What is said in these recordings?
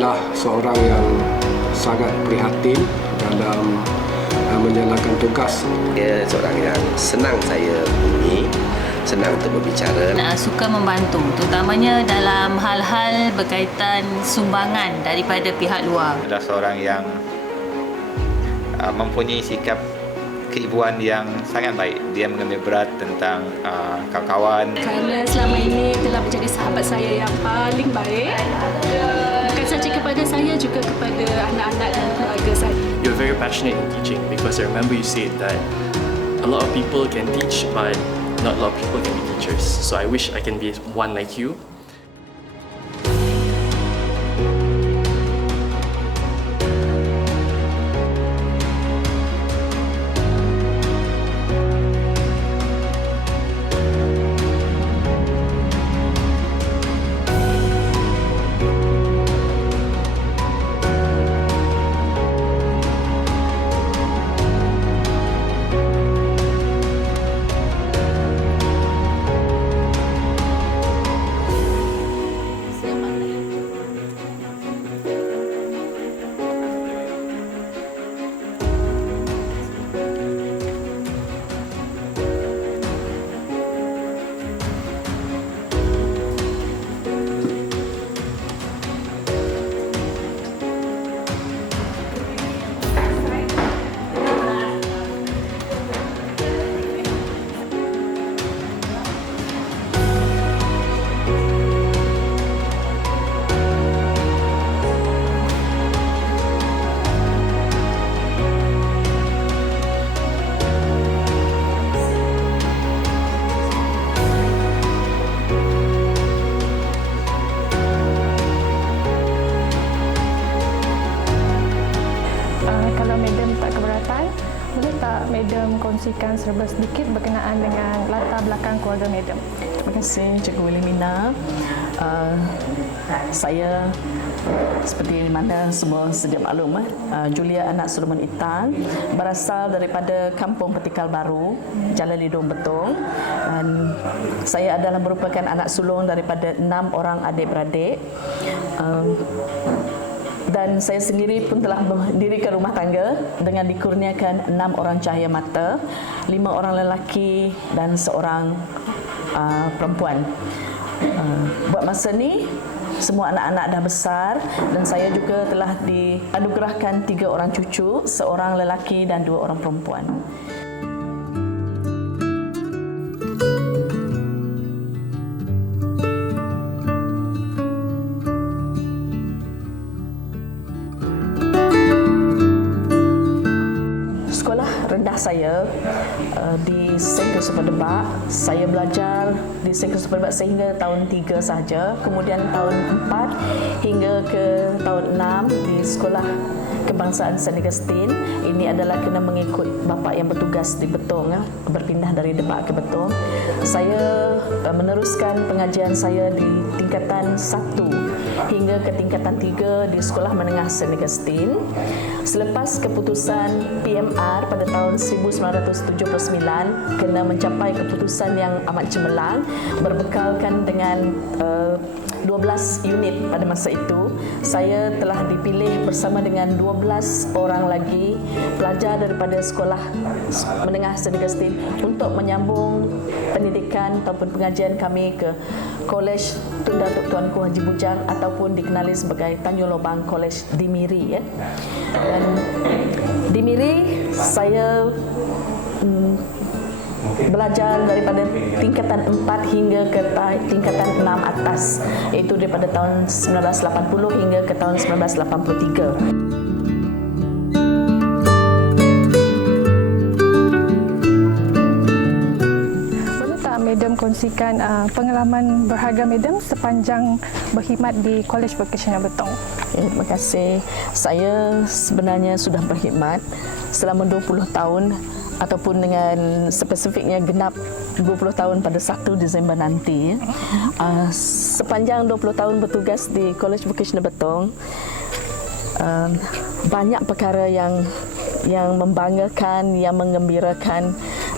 adalah seorang yang sangat prihatin dalam menjalankan tugas. Dia seorang yang senang saya hubungi, senang untuk berbicara. Suka membantu, terutamanya dalam hal-hal berkaitan sumbangan daripada pihak luar. Adalah seorang yang mempunyai sikap keibuan yang sangat baik. Dia mengambil berat tentang kawan-kawan. Kerana selama ini telah menjadi sahabat saya yang paling baik. Bukan saja kepada saya, juga kepada anak-anak dan keluarga saya. You're very passionate in teaching because I remember you said that a lot of people can teach but not a lot of people can be teachers. So I wish I can be one like you. Kalau madam tak keberatan, boleh tak madam kongsikan serba sedikit berkenaan dengan latar belakang keluarga madam? Terima kasih Cikgu Wilhelmina. Saya seperti mana semua sedia maklum, Julia anak Solomon Itang, berasal daripada Kampung Petikal Baru, Jalan Lidong Betong. Dan saya adalah merupakan anak sulung daripada 6 orang adik-beradik. Dan saya sendiri pun telah mendirikan rumah tangga dengan dikurniakan 6 orang cahaya mata, 5 orang lelaki dan seorang perempuan. Buat masa ni, semua anak-anak dah besar dan saya juga telah dianugerahkan 3 orang cucu, seorang lelaki dan 2 orang perempuan. Rendah saya di St. Christopher Demak. Saya belajar di St. Christopher Demak sehingga tahun 3 sahaja. Kemudian tahun 4 hingga ke tahun 6 di Sekolah Kebangsaan St. Augustine. Ini adalah kena mengikut bapa yang bertugas di Betong, berpindah dari Demak ke Betong. Saya meneruskan pengajian saya di tingkatan 1 hingga ke tingkatan 3 di Sekolah Menengah St. Augustine. Selepas keputusan PMR pada tahun 1979 kena mencapai keputusan yang amat cemerlang, berbekalkan dengan 12 unit pada masa itu, saya telah dipilih bersama dengan 12 orang lagi pelajar daripada Sekolah Menengah St. Augustine untuk menyambung pendidikan ataupun pengajian kami ke Kolej Tun Datuk Tuanku Haji Bujang ataupun dikenali sebagai Tanjung Lobang Kolej di Miri. Dan di Miri saya belajar daripada tingkatan 4 hingga ke tingkatan 6 atas, iaitu daripada tahun 1980 hingga ke tahun 1983. Madam kongsikan pengalaman berharga madam sepanjang berkhidmat di College Vocational Betong. Terima kasih. Saya sebenarnya sudah berkhidmat selama 20 tahun ataupun dengan spesifiknya genap 20 tahun pada 1 Disember nanti. Sepanjang 20 tahun bertugas di College Vocational Betong, banyak perkara yang membanggakan, yang menggembirakan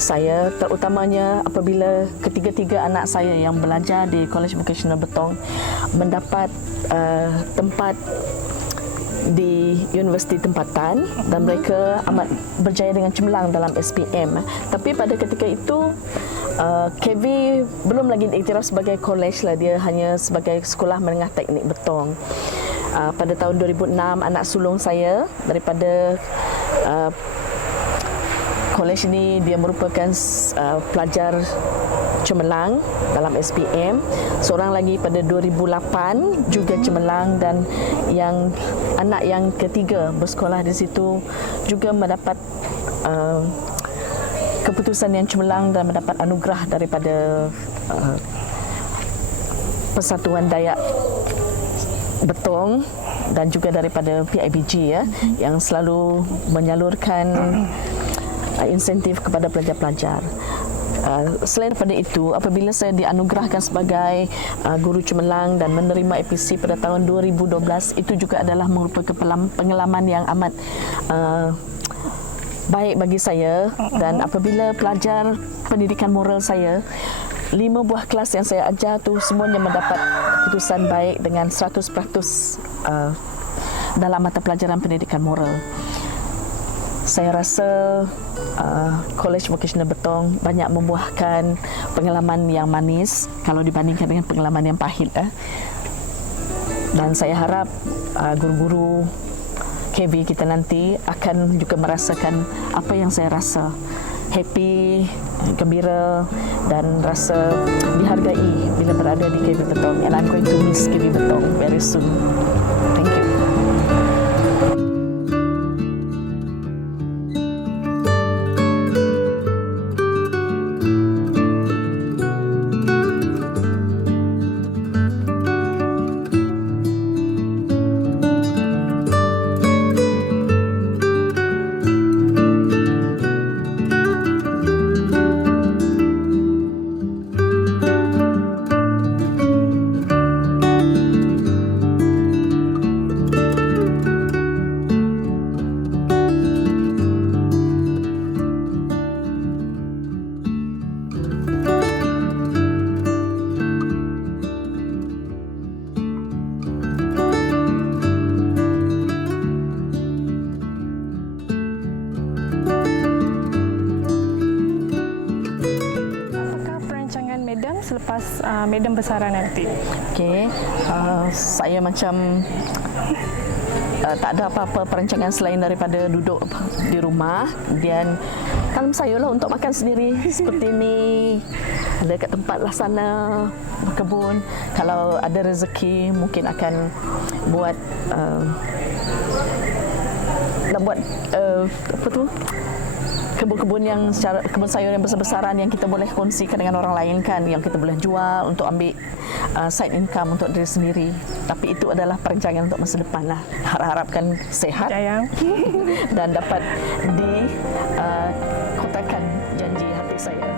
saya, terutamanya apabila ketiga-tiga anak saya yang belajar di College Vocational Betong mendapat tempat di universiti tempatan dan mereka amat berjaya dengan cemerlang dalam SPM. Tapi pada ketika itu KV belum lagi diiktiraf sebagai kolej lah, dia hanya sebagai sekolah menengah teknik betong. Pada tahun 2006 anak sulung saya daripada kolej ini, dia merupakan pelajar cemerlang dalam SPM. Seorang lagi pada 2008 juga cemerlang, dan anak yang ketiga bersekolah di situ juga mendapat keputusan yang cemerlang dan mendapat anugerah daripada Persatuan Dayak Betong dan juga daripada PIBG yang selalu menyalurkan insentif kepada pelajar-pelajar. Selain daripada itu, apabila saya dianugerahkan sebagai guru cemerlang dan menerima APC pada tahun 2012, itu juga adalah merupakan pengalaman yang amat baik bagi saya. Dan apabila pelajar pendidikan moral saya, 5 buah kelas yang saya ajar tu semuanya mendapat keputusan baik dengan 100% dalam mata pelajaran pendidikan moral. Saya rasa College Vocational Betong banyak membuahkan pengalaman yang manis kalau dibandingkan dengan pengalaman yang pahit. Dan saya harap guru-guru KV kita nanti akan juga merasakan apa yang saya rasa. Happy, gembira dan rasa dihargai bila berada di KV Betong. And I'm going to miss KV Betong very soon. Thank you. Selepas Madam bersara nanti. Okey, saya macam tak ada apa-apa perancangan selain daripada duduk di rumah dan tanam sayur lah untuk makan sendiri seperti ini. Ada kat tempat lah sana berkebun. Kalau ada rezeki mungkin akan buat apa tu? Kebun-kebun yang secara kebun sayur yang besar-besaran yang kita boleh kongsikan dengan orang lain kan, yang kita boleh jual untuk ambil side income untuk diri sendiri. Tapi itu adalah perancangan untuk masa depan lah. Harap-harapkan sehat dan dapat dikotakan janji hati saya.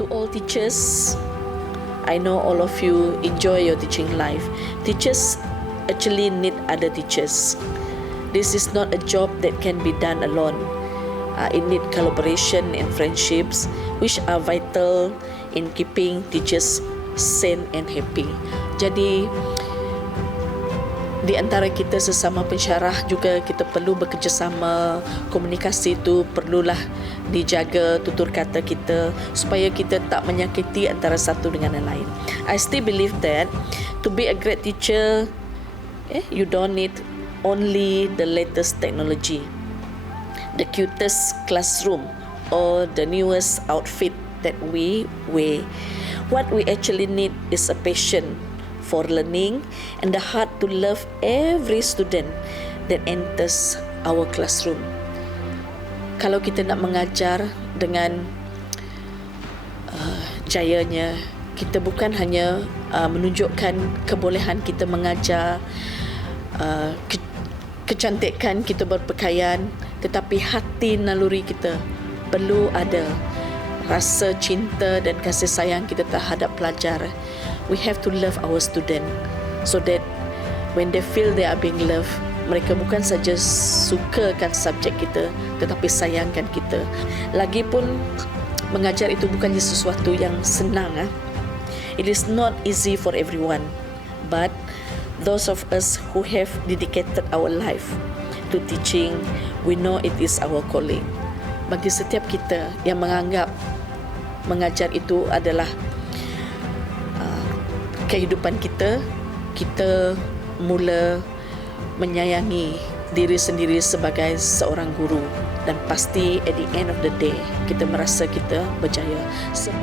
To all teachers, I know all of you enjoy your teaching life. Teachers actually need other teachers. This is not a job that can be done alone. It needs collaboration and friendships, which are vital in keeping teachers sane and happy. Jadi di antara kita sesama pensyarah juga kita perlu bekerjasama. Komunikasi itu perlulah dijaga, tutur kata kita, supaya kita tak menyakiti antara satu dengan yang lain. I still believe that to be a great teacher, you don't need only the latest technology, the cutest classroom, or the newest outfit that we wear. What we actually need is a passion for learning and the heart to love every student that enters our classroom. Kalau kita nak mengajar dengan jayanya, kita bukan hanya menunjukkan kebolehan kita mengajar, kecantikan kita berpakaian, tetapi hati naluri kita perlu ada rasa cinta dan kasih sayang kita terhadap pelajar. We have to love our student so that when they feel they are being loved, mereka bukan saja sukakan subjek kita tetapi sayangkan kita. Lagipun mengajar itu bukannya sesuatu yang senang. It is not easy for everyone, but those of us who have dedicated our life to teaching, we know it is our calling. Bagi setiap kita yang menganggap mengajar itu adalah kehidupan kita, kita mula menyayangi diri sendiri sebagai seorang guru, dan pasti at the end of the day kita merasa kita berjaya. Sebab